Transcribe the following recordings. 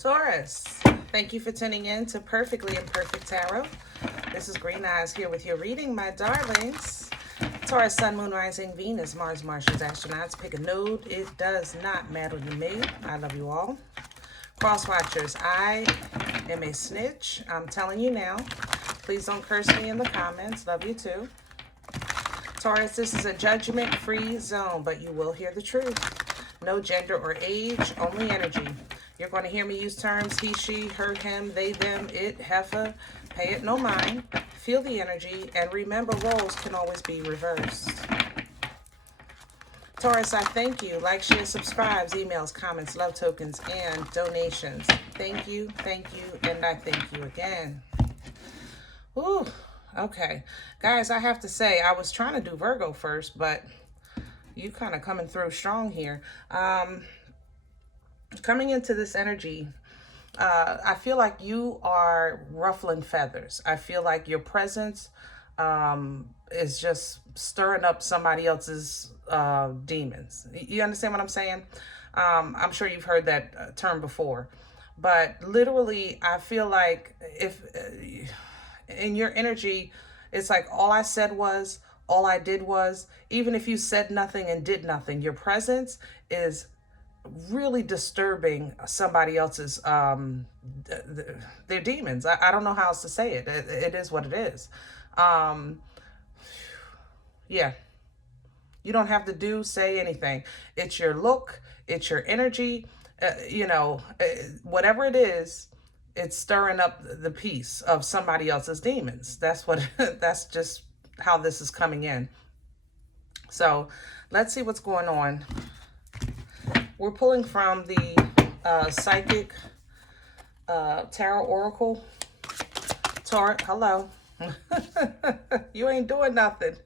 Taurus, thank you for tuning in to Perfectly Imperfect Tarot. This is Green Eyes here with your reading, my darlings. Taurus, Sun, Moon, Rising, Venus, Mars, Martians, Astronauts. Pick a node. It does not matter to me. I love you all. Cross watchers, I am a snitch. I'm telling you now. Please don't curse me in the comments. Love you too. Taurus, this is a judgment-free zone, but you will hear the truth. No gender or age, only energy. You're going to hear me use terms he, she, her, him, they, them, it, heifer. Pay it no mind. Feel the energy, and remember roles can always be reversed. Taurus, I thank you. Like, share, subscribes, emails, comments, love tokens, and donations. Thank you, and I thank you again. Ooh, okay. Guys, I have to say, I was trying to do Virgo first, but you kind of coming through strong here. Coming into this energy, I feel like you are ruffling feathers. I feel like your presence is just stirring up somebody else's demons. You understand what I'm saying? I'm sure you've heard that term before. But literally, I feel like if in your energy, it's like all I said was, all I did was, even if you said nothing and did nothing, your presence is really disturbing somebody else's their demons. I don't know how else to say it. It is what it is. Yeah, you don't have to say anything. It's your look, it's your energy, whatever it is, it's stirring up the peace of somebody else's demons. That's what that's just how this is coming in. So let's see what's going on. We're pulling from the Psychic Tarot Oracle. Taurus, hello. You ain't doing nothing.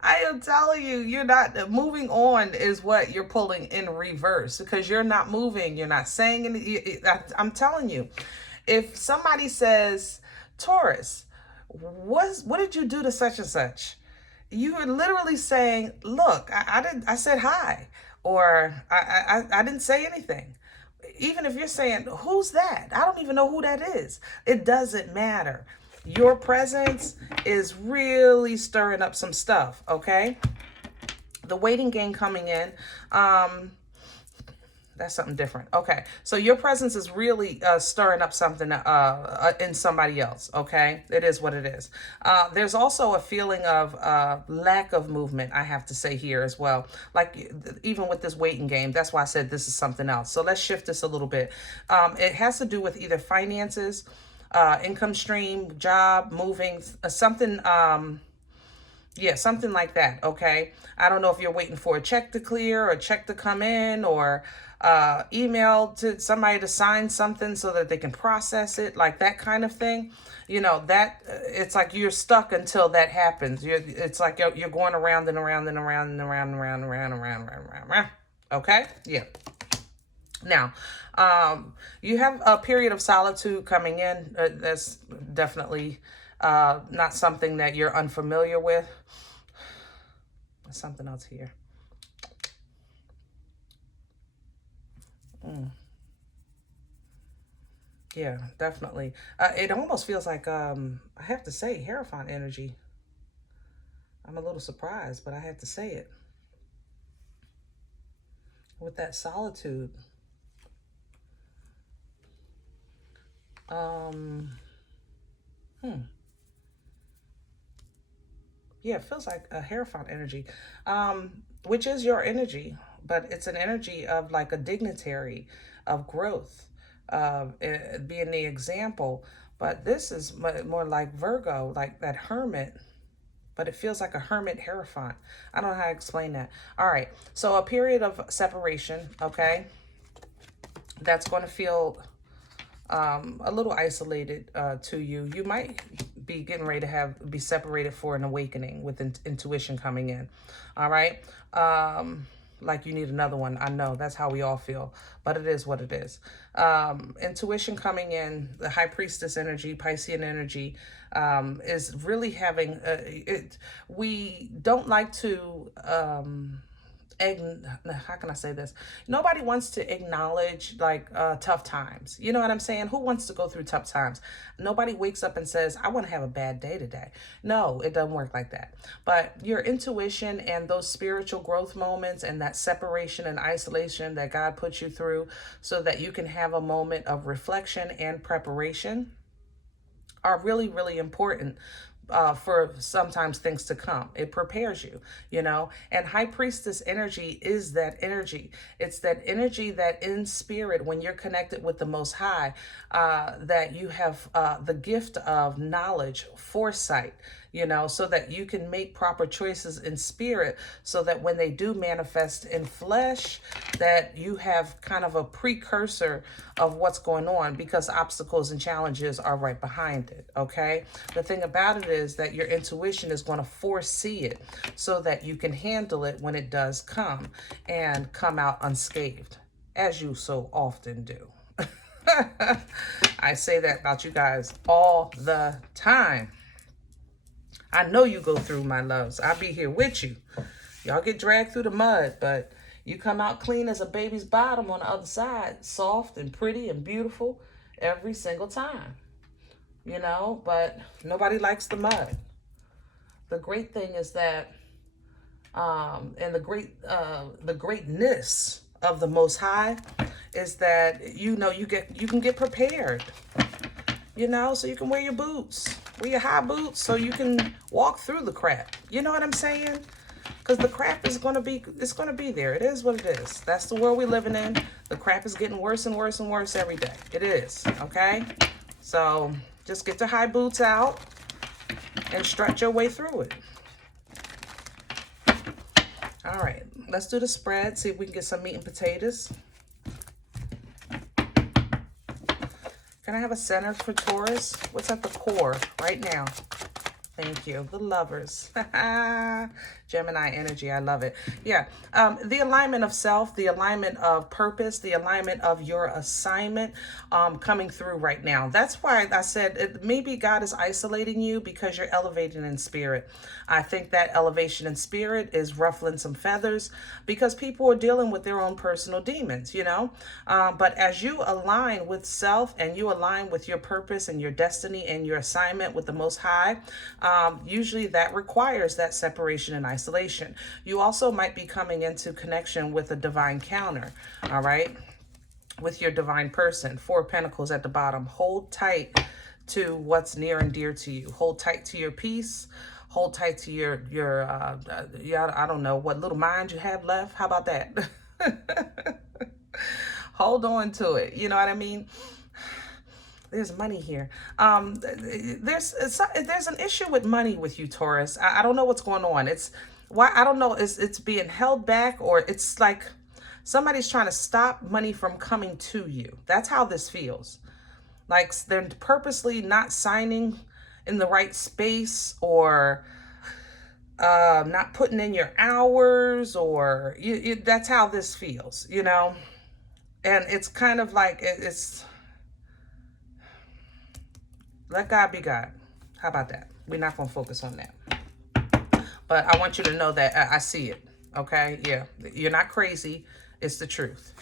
I am telling you, you're not moving on is what you're pulling in reverse, because you're not moving. You're not saying anything. I'm telling you, if somebody says, Taurus, what did you do to such and such? You are literally saying, look, I said hi, or I didn't say anything. Even if you're saying, who's that? I don't even know who that is. It doesn't matter. Your presence is really stirring up some stuff, okay? The waiting game coming in. That's something different. Okay, so your presence is really stirring up something in somebody else, okay? It is what it is. There's also a feeling of lack of movement, I have to say here as well. Like, even with this waiting game, that's why I said this is something else. So let's shift this a little bit. It has to do with either finances, income stream, job, moving, something... yeah, something like that, okay? I don't know if you're waiting for a check to clear or a check to come in, or email to somebody to sign something so that they can process it, like that kind of thing. You know, that it's like you're stuck until that happens. It's like you're going around and around and around and around and around and around and around and around and around. Okay? Yeah. Now, you have a period of solitude coming in. That's definitely not something that you're unfamiliar with. There's something else here. Yeah, definitely. It almost feels like, I have to say, Hierophant energy. I'm a little surprised, but I have to say it. With that solitude. Yeah, it feels like a Hierophant energy, which is your energy, but it's an energy of like a dignitary, of growth, being the example. But this is more like Virgo, like that hermit, but it feels like a hermit Hierophant. I don't know how to explain that. All right, so a period of separation, okay? That's going to feel a little isolated to you. You might be getting ready to be separated for an awakening with intuition coming in. All right. Like you need another one. I know that's how we all feel, but it is what it is. Intuition coming in, the High Priestess energy, Piscean energy, is really having, we don't like to how can I say this? Nobody wants to acknowledge like tough times. You know what I'm saying? Who wants to go through tough times? Nobody wakes up and says, I want to have a bad day today. No, it doesn't work like that. But your intuition and those spiritual growth moments and that separation and isolation that God puts you through so that you can have a moment of reflection and preparation are really, really important for sometimes things to come. It prepares you, you know, and High Priestess energy is that energy. It's that energy that in spirit, when you're connected with the Most High, that you have the gift of knowledge, foresight, you know, so that you can make proper choices in spirit, so that when they do manifest in flesh, that you have kind of a precursor of what's going on, because obstacles and challenges are right behind it, okay? The thing about it is that your intuition is going to foresee it so that you can handle it when it does come and come out unscathed, as you so often do. I say that about you guys all the time. I know you go through, my loves. I'll be here with you. Y'all get dragged through the mud, but you come out clean as a baby's bottom on the other side, soft and pretty and beautiful every single time, you know, but nobody likes the mud. The great thing is that, and the greatness of the Most High is that, you know, you can get prepared, you know, so you can wear your boots. Wear your high boots so you can walk through the crap. You know what I'm saying? Because the crap is going to be, it's going to be there. It is what it is. That's the world we're living in. The crap is getting worse and worse and worse every day. It is, okay? So just get the high boots out and stretch your way through it. All right, let's do the spread. See if we can get some meat and potatoes. Can I have a center for Taurus? What's at the core right now? Thank you. The Lovers. Gemini energy. I love it. Yeah. The alignment of self, the alignment of purpose, the alignment of your assignment coming through right now. That's why I said maybe God is isolating you because you're elevating in spirit. I think that elevation in spirit is ruffling some feathers because people are dealing with their own personal demons, you know. But as you align with self and you align with your purpose and your destiny and your assignment with the Most High, usually that requires that separation and isolation. You also might be coming into connection with a divine counter, all right, with your divine person. 4 of Pentacles at the bottom. Hold tight to what's near and dear to you. Hold tight to your peace. Hold tight to your I don't know what little mind you have left. How about that? Hold on to it. You know what I mean? There's money here. There's an issue with money with you, Taurus. I don't know what's going on. It's why I don't know. It's being held back, or it's like somebody's trying to stop money from coming to you. That's how this feels. Like they're purposely not signing in the right space, or not putting in your hours, or that's how this feels, you know. And it's kind of like it's. Let God be God. How about that? We're not going to focus on that. But I want you to know that I see it. Okay? Yeah. You're not crazy. It's the truth.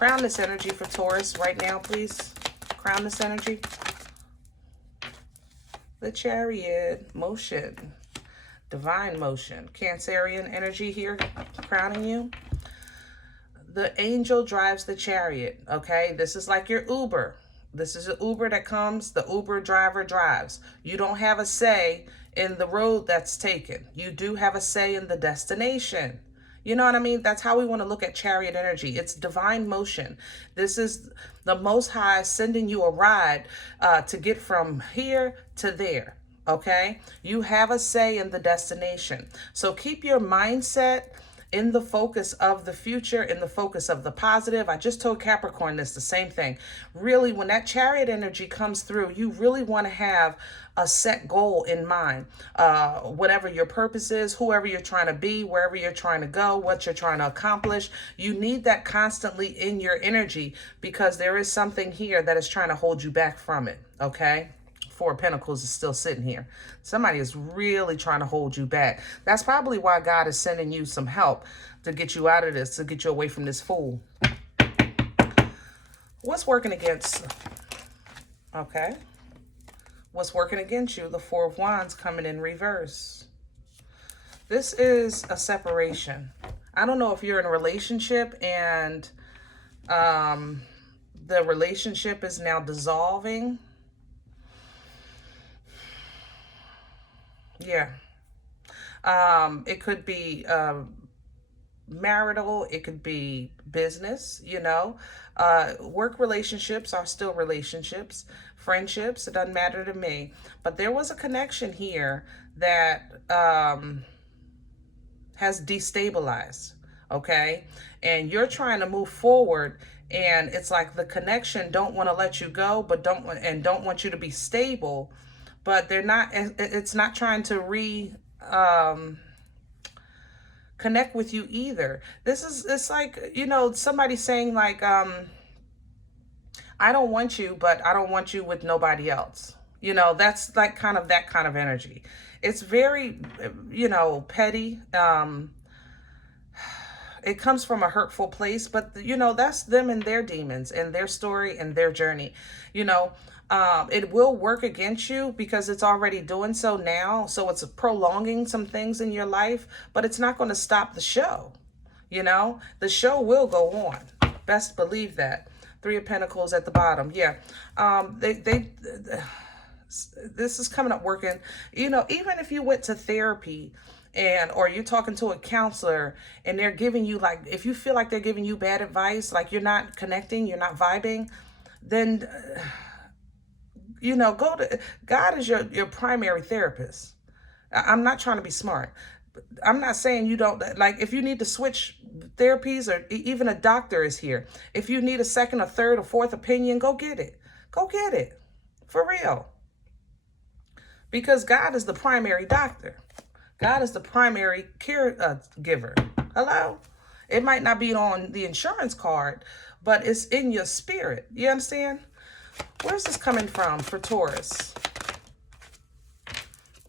Crown this energy for Taurus right now, please. Crown this energy. The Chariot. Motion. Divine motion. Cancerian energy here. Crowning you. The angel drives the chariot. Okay? This is like your Uber. This is an Uber that comes, the Uber driver drives. You don't have a say in the road that's taken. You do have a say in the destination. You know what I mean? That's how we want to look at chariot energy. It's divine motion. This is the Most High sending you a ride to get from here to there. Okay? You have a say in the destination. So keep your mindset in the focus of the future, in the focus of the positive. I just told Capricorn this, the same thing. Really, when that chariot energy comes through, you really want to have a set goal in mind. Whatever your purpose is, whoever you're trying to be, wherever you're trying to go, what you're trying to accomplish, you need that constantly in your energy, because there is something here that is trying to hold you back from it, okay? Four of Pentacles is still sitting here. Somebody is really trying to hold you back. That's probably why God is sending you some help to get you out of this, to get you away from this fool. What's working against? Okay. What's working against you? The Four of Wands coming in reverse. This is a separation. I don't know if you're in a relationship and the relationship is now dissolving. Yeah. It could be marital. It could be business, you know. Work relationships are still relationships. Friendships, it doesn't matter to me. But there was a connection here that has destabilized, okay? And you're trying to move forward, and it's like the connection don't want to let you go, but don't want you to be stable, but they're not, it's not trying to connect with you either. It's like, you know, somebody saying like, I don't want you, but I don't want you with nobody else. You know, that's like kind of that kind of energy. It's very, you know, petty. It comes from a hurtful place, but, you know, that's them and their demons and their story and their journey. You know, it will work against you because it's already doing so now. So it's prolonging some things in your life, but it's not going to stop the show. You know, the show will go on. Best believe that. Three of Pentacles at the bottom. Yeah. This is coming up working, you know, even if you went to therapy or you're talking to a counselor and they're giving you, like, if you feel like they're giving you bad advice, like you're not connecting, you're not vibing, then, you know, God is your primary therapist. I'm not trying to be smart. I'm not saying you don't, like, if you need to switch therapies, or even a doctor is here. If you need a second or third or fourth opinion, go get it. Go get it. For real. Because God is the primary doctor. God is the primary care giver. Hello? It might not be on the insurance card, but it's in your spirit. You understand? Where's this coming from for Taurus?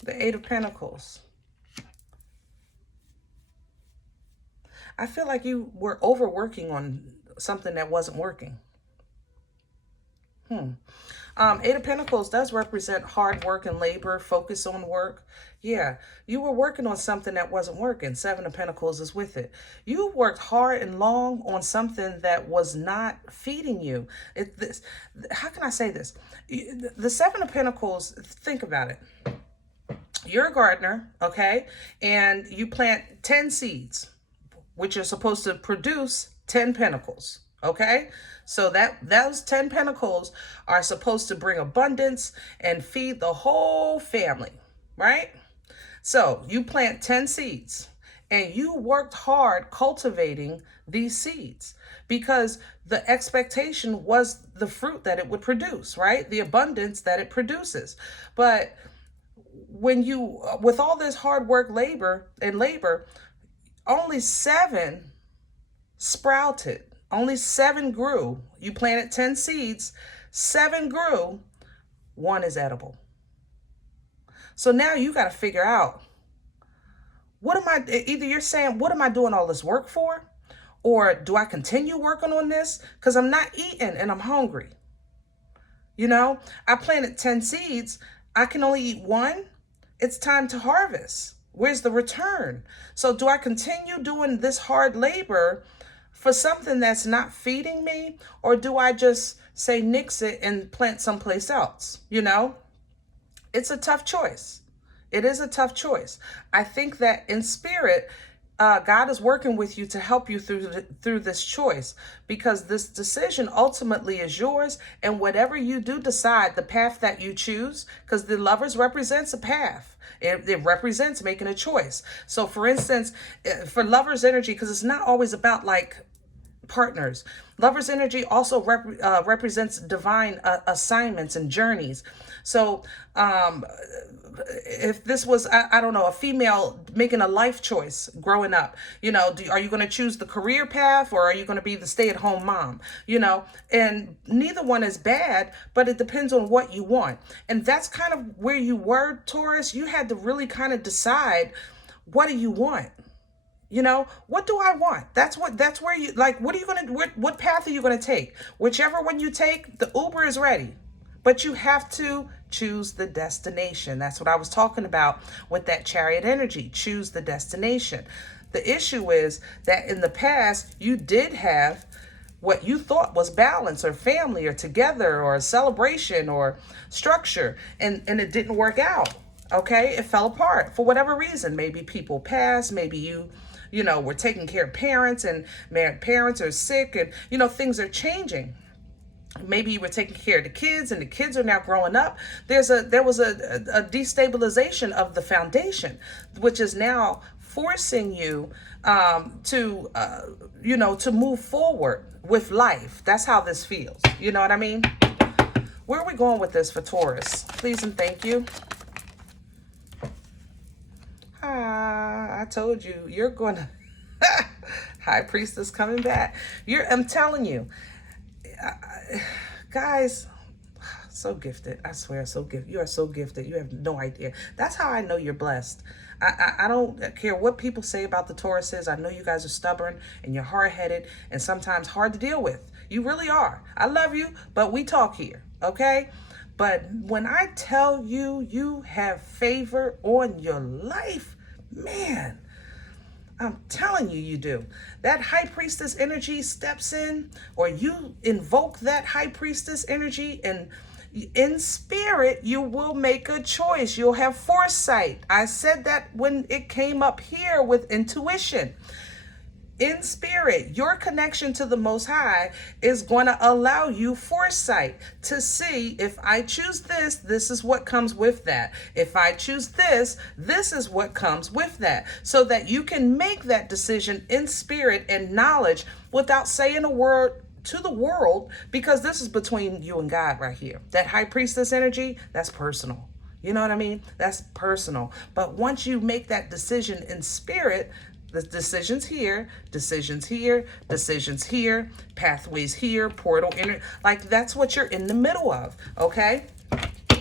The Eight of Pentacles. I feel like you were overworking on something that wasn't working. Eight of Pentacles does represent hard work and labor, focus on work. Yeah, you were working on something that wasn't working. Seven of Pentacles is with it. You worked hard and long on something that was not feeding you. How can I say this? The Seven of Pentacles, think about it. You're a gardener, okay? And you plant 10 seeds, which are supposed to produce 10 pentacles, okay? So those 10 pentacles are supposed to bring abundance and feed the whole family, right? So you plant 10 seeds and you worked hard cultivating these seeds because the expectation was the fruit that it would produce, right? The abundance that it produces. But when you, with all this hard work, labor, only 7 sprouted. Only 7 grew. You planted 10 seeds, 7 grew, 1 is edible. So now you got to figure out, either you're saying, what am I doing all this work for? Or do I continue working on this? Because I'm not eating and I'm hungry. You know, I planted 10 seeds. I can only eat 1. It's time to harvest. Where's the return? So do I continue doing this hard labor for something that's not feeding me? Or do I just say nix it and plant someplace else? You know, it's a tough choice. It is a tough choice. I think that in spirit, God is working with you to help you through this choice, because this decision ultimately is yours. And whatever you do decide, the path that you choose, because the Lovers represents a path. It represents making a choice. So for instance, for Lovers energy, because it's not always about like partners. Lover's energy also represents divine assignments and journeys. So if this was, I don't know, a female making a life choice growing up, are you going to choose the career path, or are you going to be the stay-at-home mom? And neither one is bad, but it depends on what you want. And that's kind of where you were, Taurus. You had to really kind of decide, what do you want? What do I want? That's where you, like, what path are you going to take? Whichever one you take, the Uber is ready. But you have to choose the destination. That's what I was talking about with that Chariot energy. Choose the destination. The issue is that in the past, you did have what you thought was balance or family or together or celebration or structure, and it didn't work out. Okay? It fell apart for whatever reason. Maybe people passed. Maybe you were taking care of parents, and parents are sick, and, things are changing. Maybe you were taking care of the kids, and the kids are now growing up. There was a destabilization of the foundation, which is now forcing you to move forward with life. That's how this feels. You know what I mean? Where are we going with this for Taurus? Please and thank you. I told you, you're going to... High Priestess coming back. I'm telling you. Guys, so gifted. I swear, so gifted. You are so gifted. You have no idea. That's how I know you're blessed. I don't care what people say about the Tauruses. I know you guys are stubborn and you're hard-headed and sometimes hard to deal with. You really are. I love you, but we talk here, okay? But when I tell you, you have favor on your life, man, I'm telling you, you do. That High Priestess energy steps in, or you invoke that High Priestess energy, and in spirit, you will make a choice. You'll have foresight. I said that when it came up here with intuition. In spirit, your connection to the Most High is going to allow you foresight to see, if I choose this, this is what comes with that. If I choose this, this is what comes with that. So that you can make that decision in spirit and knowledge without saying a word to the world, because this is between you and God right here. That High Priestess energy, that's personal. You know what I mean? That's personal. But once you make that decision in spirit, the decisions here, decisions here, decisions here, pathways here, portal inner, like that's what you're in the middle of, okay?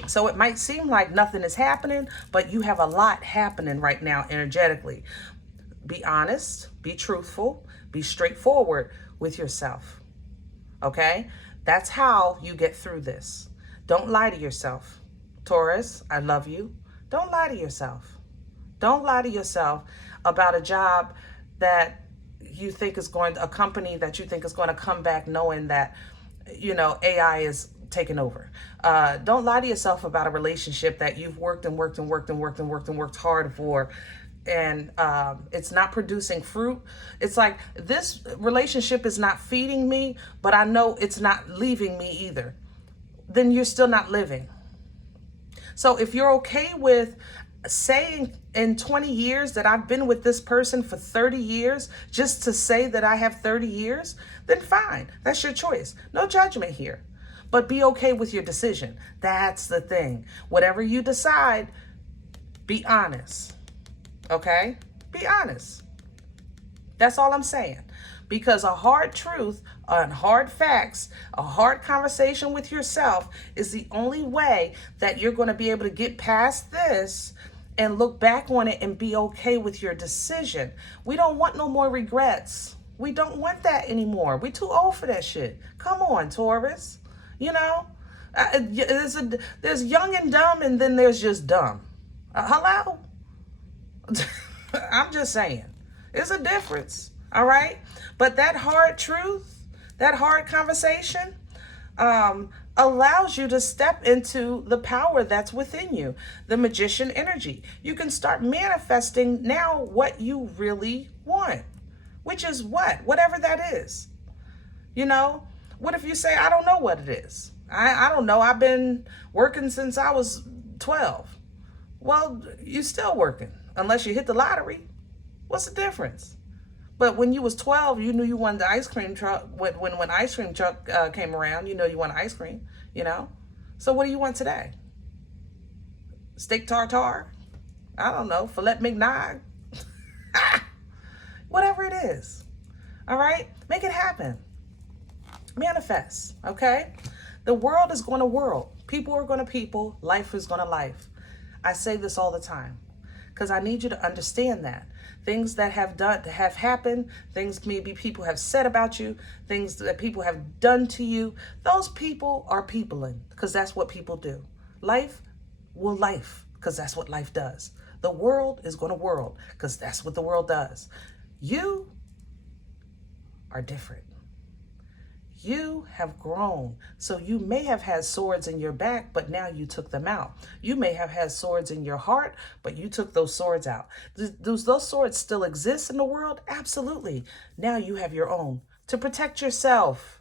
So it might seem like nothing is happening, but you have a lot happening right now energetically. Be honest, be truthful, be straightforward with yourself, okay? That's how you get through this. Don't lie to yourself. Taurus, I love you. Don't lie to yourself. Don't lie to yourself about a job that you think is a company that you think is going to come back knowing that, AI is taking over. Don't lie to yourself about a relationship that you've worked hard for, and it's not producing fruit. It's like, this relationship is not feeding me, but I know it's not leaving me either. Then you're still not living. So if you're okay with saying in 20 years that I've been with this person for 30 years just to say that I have 30 years, then fine. That's your choice. No judgment here. But be okay with your decision. That's the thing. Whatever you decide, be honest. Okay? Be honest. That's all I'm saying. Because a hard truth and hard facts, a hard conversation with yourself is the only way that you're going to be able to get past this and look back on it and be okay with your decision. We don't want no more regrets. We don't want that anymore. We're too old for that shit. Come on, Taurus. There's young and dumb, and then there's just dumb. Hello? I'm just saying. There's a difference. All right? But that hard truth, that hard conversation, allows you to step into the power that's within you, the magician energy. You can start manifesting now what you really want, which is whatever that is. What if you say, I don't know what it is? I don't know. I've been working since I was 12. Well, you're still working unless you hit the lottery. What's the difference? But when you was 12, you knew you wanted the ice cream truck. When ice cream truck came around, you know you want ice cream, you know? So what do you want today? Steak tartare? I don't know, filet mignon? Whatever it is. All right? Make it happen. Manifest, okay? The world is going to world. People are going to people. Life is going to life. I say this all the time because I need you to understand that. Things that have happened, things maybe people have said about you, things that people have done to you, those people are peopling because that's what people do. Life will life because that's what life does. The world is going to world because that's what the world does. You are different. You have grown. So you may have had swords in your back, but now you took them out. You may have had swords in your heart, but you took those swords out. Those swords still exist in the world? Absolutely. Now you have your own to protect yourself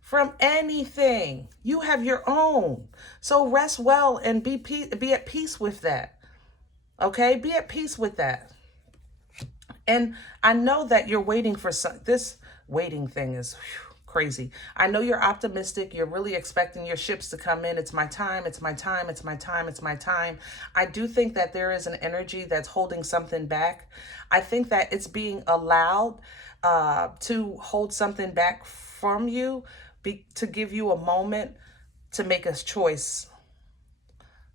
from anything. You have your own. So rest well and be at peace with that. Okay? Be at peace with that. And I know that you're waiting for this waiting thing is crazy. I know you're optimistic. You're really expecting your ships to come in. It's my time. It's my time. It's my time. It's my time. I do think that there is an energy that's holding something back. I think that it's being allowed to hold something back from you to give you a moment to make a choice.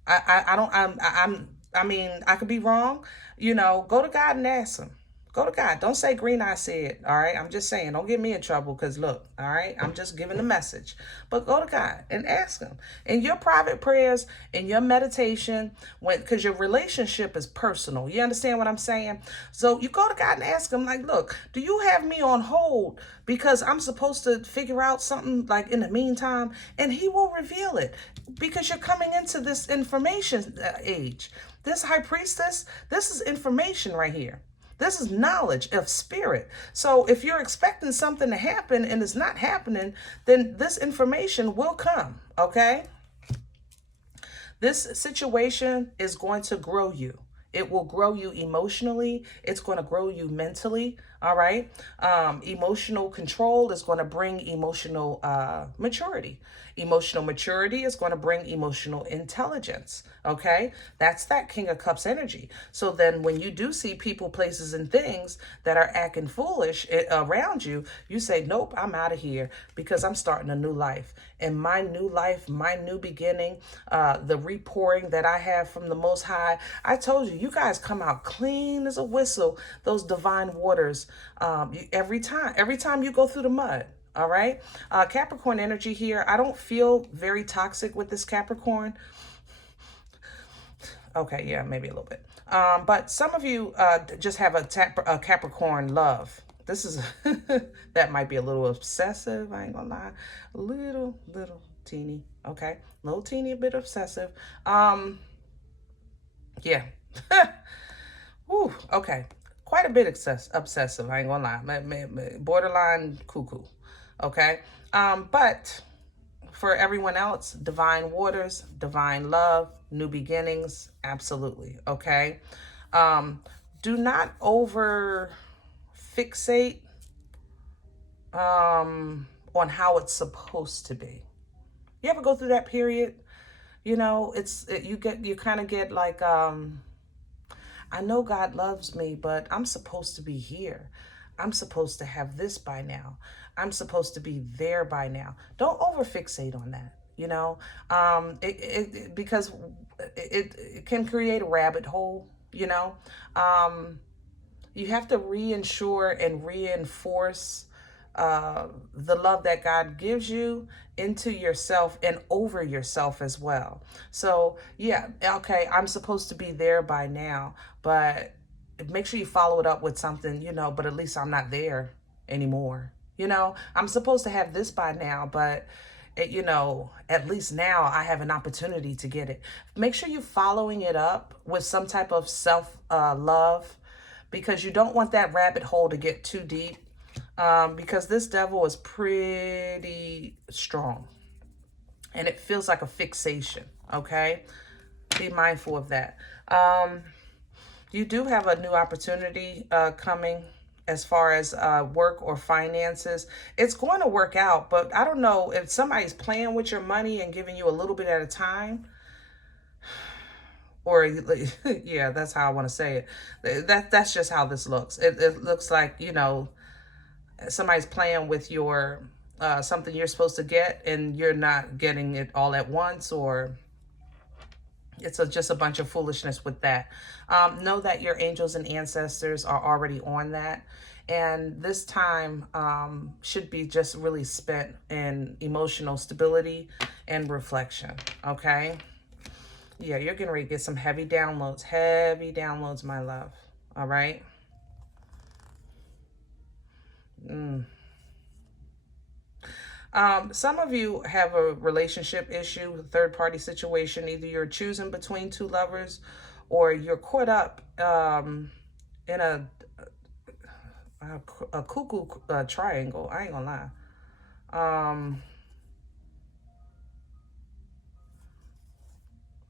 I mean, I could be wrong. You know, go to God and ask him. Go to God. Don't say Green Eye said, all right? I'm just saying, don't get me in trouble because look, all right? I'm just giving the message. But go to God and ask him. In your private prayers, in your meditation, because your relationship is personal. You understand what I'm saying? So you go to God and ask him, like, look, do you have me on hold because I'm supposed to figure out something like in the meantime? And he will reveal it because you're coming into this information age. This high priestess, this is information right here. This is knowledge of spirit. So if you're expecting something to happen and it's not happening, then this information will come, okay? This situation is going to grow you. It will grow you emotionally. It's going to grow you mentally, all right? Emotional control is going to bring emotional maturity. Emotional maturity is going to bring emotional intelligence, okay? That's that King of Cups energy. So then when you do see people, places, and things that are acting foolish around you, you say, nope, I'm out of here because I'm starting a new life. And my new life, my new beginning, the repouring that I have from the Most High, I told you, you guys come out clean as a whistle, those divine waters, every time you go through the mud. All right. Capricorn energy here. I don't feel very toxic with this Capricorn. Okay. Yeah, maybe a little bit. But some of you just have a Capricorn love. This is, that might be a little obsessive. I ain't gonna lie. A little teeny. Okay. Little teeny bit obsessive. Yeah. Whew, okay. Quite a bit obsessive. I ain't gonna lie. Borderline cuckoo. Okay. But for everyone else, divine waters, divine love, new beginnings. Absolutely. Okay. Do not over fixate on how it's supposed to be. You ever go through that period? You know, you kind of get like, I know God loves me, but I'm supposed to be here. I'm supposed to have this by now. I'm supposed to be there by now. Don't overfixate on that, you know, because it can create a rabbit hole, you know. You have to reinsure and reinforce the love that God gives you into yourself and over yourself as well. So yeah, okay, I'm supposed to be there by now, but make sure you follow it up with something, you know, but at least I'm not there anymore. You know, I'm supposed to have this by now, but you know, at least now I have an opportunity to get it. Make sure you're following it up with some type of self-love, because you don't want that rabbit hole to get too deep, because this devil is pretty strong and it feels like a fixation, okay? Be mindful of that. You do have a new opportunity coming, as far as work or finances. It's going to work out, but I don't know if somebody's playing with your money and giving you a little bit at a time, or yeah, that's how I want to say it. That's just how this looks. It looks like, you know, somebody's playing with your something you're supposed to get, and you're not getting it all at once, or it's just a bunch of foolishness with that. Know that your angels and ancestors are already on that. And this time should be just really spent in emotional stability and reflection, okay? Yeah, you're getting ready to get some heavy downloads, my love, all right? Some of you have a relationship issue, a third-party situation. Either you're choosing between two lovers, or you're caught up in a cuckoo triangle. I ain't gonna lie.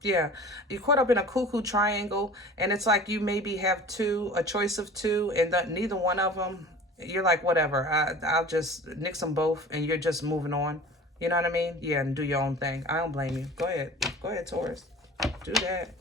Yeah, you're caught up in a cuckoo triangle, and it's like you maybe have a choice of two, and neither one of them, you're like, whatever, I'll just nix them both, and you're just moving on. You know what I mean? Yeah, and do your own thing. I don't blame you. Go ahead, Taurus. Do that.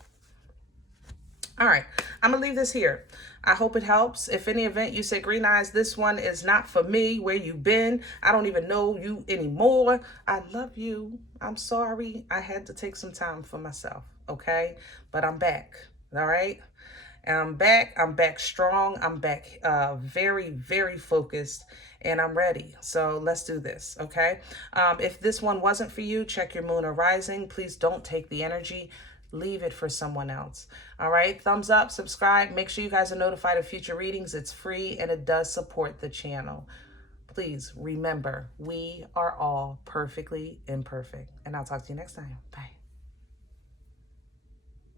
All right, I'm gonna leave this here. I hope it helps. If any event you say, Green Eyes, this one is not for me, where you been? I don't even know you anymore. I love you. I'm sorry. I had to take some time for myself, okay? But I'm back, all right? And I'm back. I'm back strong. I'm back very, very focused, and I'm ready. So let's do this, okay? If this one wasn't for you, check your moon or rising. Please don't take the energy. Leave it for someone else. All right, thumbs up, subscribe. Make sure you guys are notified of future readings. It's free, and it does support the channel. Please remember, we are all perfectly imperfect. And I'll talk to you next time. Bye.